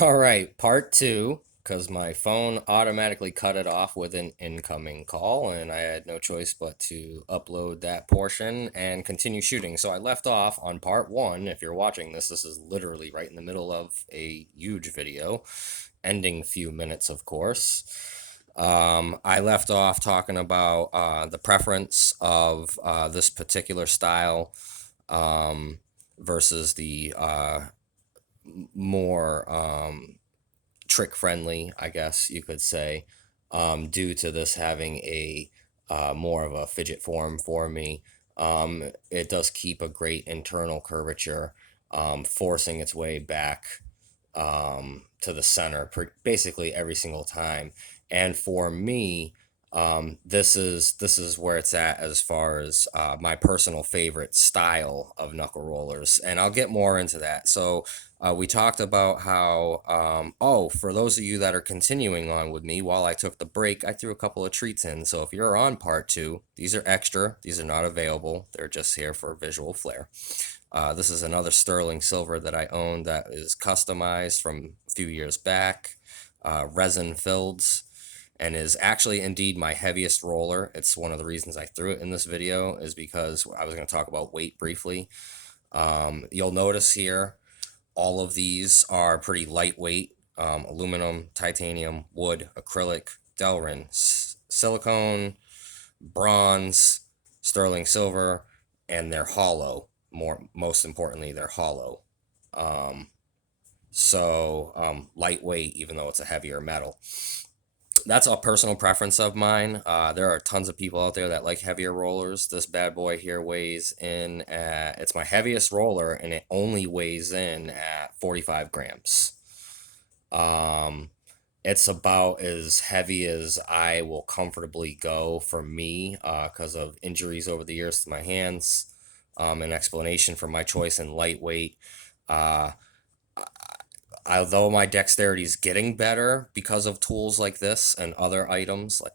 All right, part two, because my phone automatically cut it off with an incoming call, and I had no choice but to upload that portion and continue shooting. So I left off on part one. If you're watching this, this is literally right in the middle of a huge video, ending few minutes, of course. I left off talking about the preference of this particular style versus the more trick friendly, I guess you could say, due to this having a more of a fidget form for me. It does keep a great internal curvature, forcing its way back to the center basically every single time. And for me, this is where it's at as far as my personal favorite style of knuckle rollers, and I'll get more into that. So we talked about how oh, for those of you that are continuing on with me while I took the break, I threw a couple of treats in. So if you're on part two, these are extra. These are not available. They're just here for visual flair. This is another sterling silver that I own that is customized from a few years back, resin filled, and is actually indeed my heaviest roller. It's one of the reasons I threw it in this video is because I was going to talk about weight briefly. You'll notice here all of these are pretty lightweight: aluminum, titanium, wood, acrylic, Delrin, silicone, bronze, sterling silver, and they're hollow. Most importantly, they're hollow. Um, lightweight, even though it's a heavier metal. That's a personal preference of mine. There are tons of people out there that like heavier rollers. This bad boy here weighs in at, it's my heaviest roller, and it only weighs in at 45 grams. Um, it's about as heavy as I will comfortably go for me because of injuries over the years to my hands. An explanation for my choice in lightweight. Uh, Although my dexterity is getting better because of tools like this and other items, like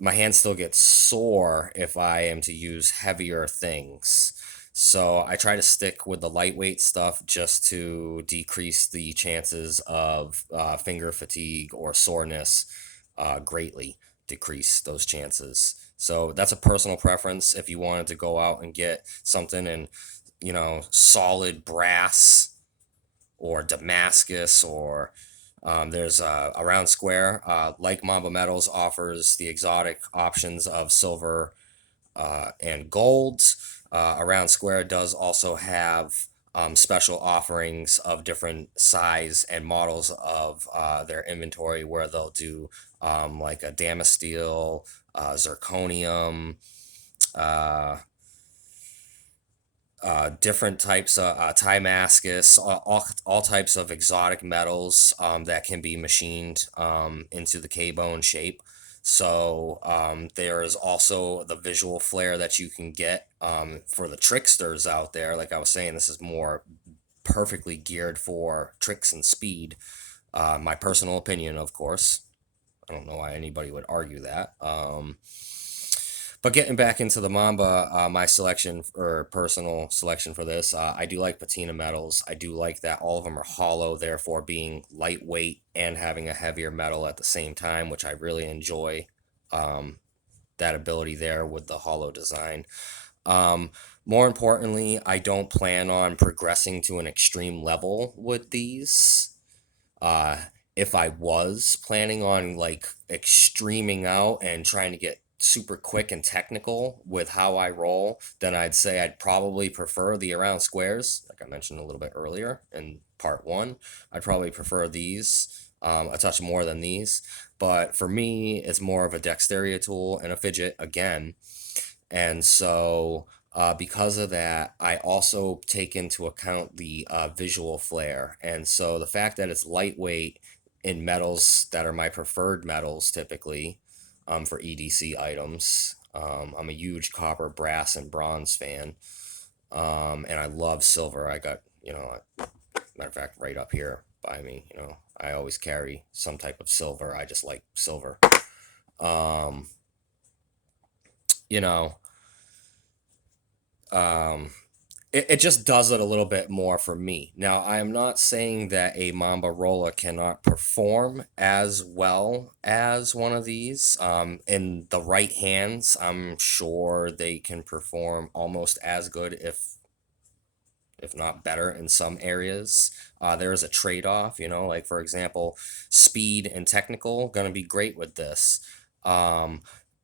my hand still gets sore if I am to use heavier things. So I try to stick with the lightweight stuff just to decrease the chances of finger fatigue or soreness, greatly decrease those chances. So that's a personal preference. If you wanted to go out and get something in, solid brass or Damascus, or there's Around Square, like Mamba Metals, offers the exotic options of silver and gold. Around Square does also have special offerings of different size and models of their inventory, where they'll do like a Damasteel, zirconium, uh, different types of Timascus, all types of exotic metals that can be machined into the K-bone shape. So there is also the visual flair that you can get for the tricksters out there. Like I was saying, this is more perfectly geared for tricks and speed. My personal opinion, of course. I don't know why anybody would argue that. But getting back into the Mamba, my selection or personal selection for this, I do like patina metals. I do like that all of them are hollow, therefore being lightweight and having a heavier metal at the same time, which I really enjoy. Um, that ability there with the hollow design. Um, More importantly, I don't plan on progressing to an extreme level with these. Uh, if I was planning on like extreming out and trying to get super quick and technical with how I roll, then I'd say I'd probably prefer the around squares, like I mentioned a little bit earlier in part one. I'd probably prefer these a touch more than these. But for me, it's more of a dexterity tool and a fidget again. And so, because of that, I also take into account the visual flair. And so, the fact that it's lightweight in metals that are my preferred metals typically for EDC items. I'm a huge copper, brass, and bronze fan. And I love silver. I got, matter of fact, right up here by me, I always carry some type of silver. I just like silver. Um, you know, um, it just does it a little bit more for me. Now, I am not saying that a Mamba roller cannot perform as well as one of these. In the right hands, I'm sure they can perform almost as good, if not better in some areas. There is a trade-off, like for example, speed and technical going to be great with this. Um,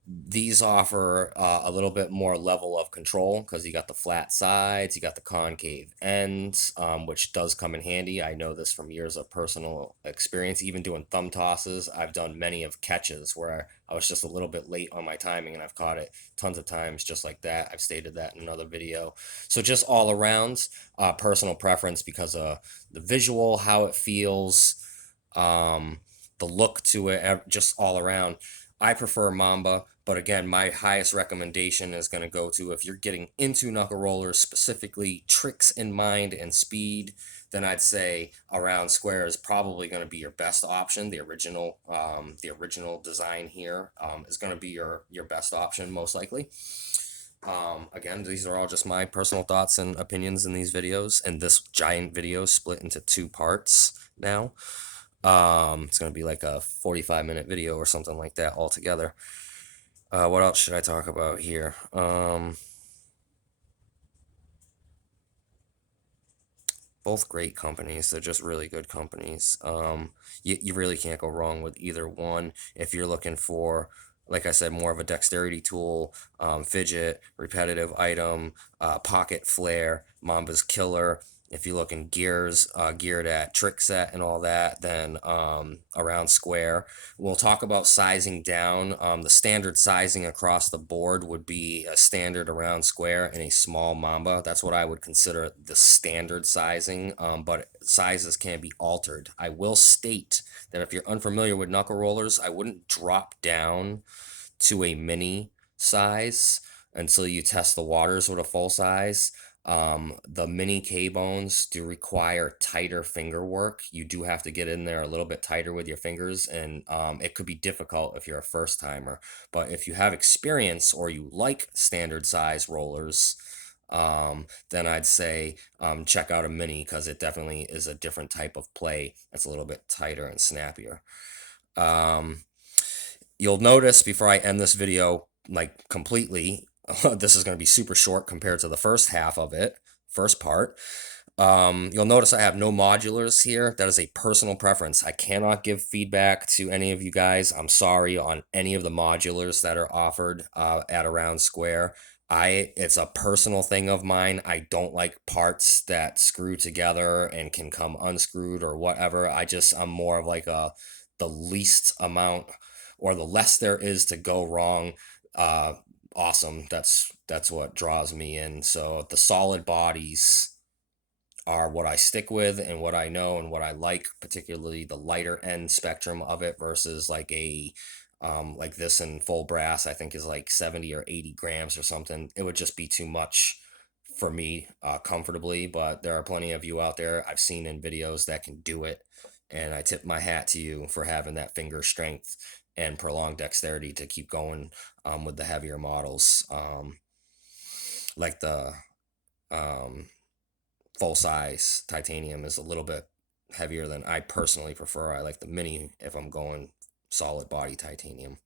these offer a little bit more level of control because you got the flat sides, you got the concave ends, which does come in handy. I know this from years of personal experience. Even doing thumb tosses, I've done many of catches where I was just a little bit late on my timing and I've caught it tons of times just like that. I've stated that in another video. So just all around, personal preference because of the visual, how it feels, um, the look to it, just all around. I prefer Mamba, but again, my highest recommendation is going to go to if you're getting into knuckle rollers, specifically tricks in mind and speed, then I'd say around square is probably going to be your best option. The original design here is going to be your best option most likely. Again, these are all just my personal thoughts and opinions in these videos, and this giant video split into two parts now. It's gonna be like a 45-minute video or something like that altogether. What else should I talk about here? Both great companies. They're just really good companies. You really can't go wrong with either one. If you're looking for, like I said, more of a dexterity tool, fidget, repetitive item, pocket flare, Mamba's killer. If you're looking geared at trick set and all that, then around square. We'll talk about sizing down. The standard sizing across the board would be a standard around square and a small Mamba. That's what I would consider the standard sizing, but sizes can be altered. I will state that if you're unfamiliar with knuckle rollers, I wouldn't drop down to a mini size until you test the waters with a full size. The mini K bones do require tighter finger work. You do have to get in there a little bit tighter with your fingers, and it could be difficult if you're a first timer. But if you have experience or you like standard size rollers, then I'd say check out a mini because it definitely is a different type of play. It's a little bit tighter and snappier. Um, You'll notice before I end this video, like completely, this is going to be super short compared to the first half of it, first part. You'll notice I have no modulars here. That is a personal preference. I cannot give feedback to any of you guys. I'm sorry on any of the modulars that are offered at Around Square. It's a personal thing of mine. I don't like parts that screw together and can come unscrewed or whatever. I'm more of like the least amount or the less there is to go wrong. Uh, awesome. That's what draws me in. So the solid bodies are what I stick with and what I know and what I like, particularly the lighter end spectrum of it versus like this in full brass, I think is like 70 or 80 grams or something. It would just be too much for me comfortably, but there are plenty of you out there I've seen in videos that can do it. And I tip my hat to you for having that finger strength and prolonged dexterity to keep going with the heavier models. Like the um, full size titanium is a little bit heavier than I personally prefer. I like the mini if I'm going solid body titanium.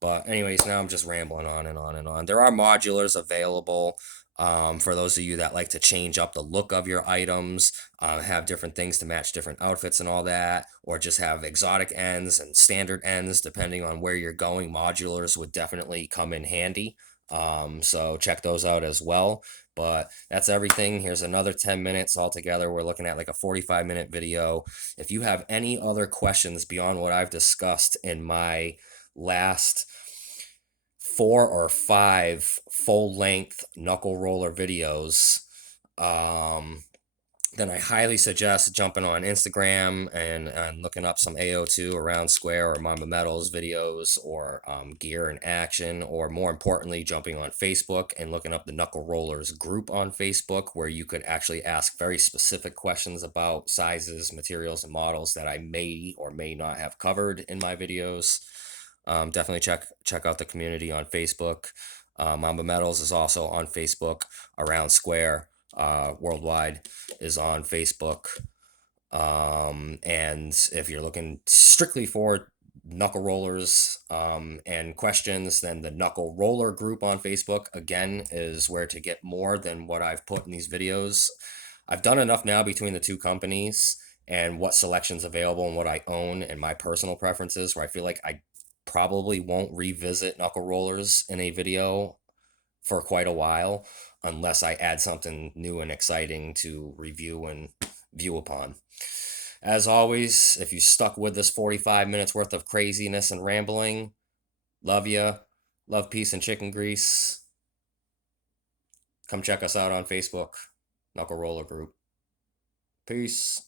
But anyways, now I'm just rambling on and on and on. There are modulars available for those of you that like to change up the look of your items, have different things to match different outfits and all that, or just have exotic ends and standard ends depending on where you're going. Modulars would definitely come in handy. So check those out as well. But that's everything. Here's another 10 minutes altogether. We're looking at like a 45-minute video. If you have any other questions beyond what I've discussed in my last 4 or 5 full-length knuckle roller videos, then I highly suggest jumping on Instagram and looking up some AO2 Around Square or Mamba Metals videos or Gear in Action, or more importantly, jumping on Facebook and looking up the Knuckle Rollers group on Facebook, where you could actually ask very specific questions about sizes, materials, and models that I may or may not have covered in my videos. Definitely check out the community on Facebook. Mamba Metals is also on Facebook. Around Square worldwide is on Facebook. And if you're looking strictly for knuckle rollers and questions, then the Knuckle Roller group on Facebook, again, is where to get more than what I've put in these videos. I've done enough now between the two companies and what selections available and what I own and my personal preferences, where I feel like I probably won't revisit knuckle rollers in a video for quite a while unless I add something new and exciting to review and view upon. As always, if you stuck with this 45 minutes worth of craziness and rambling, love ya. Love, peace, and chicken grease. Come check us out on Facebook, Knuckle Roller Group. Peace.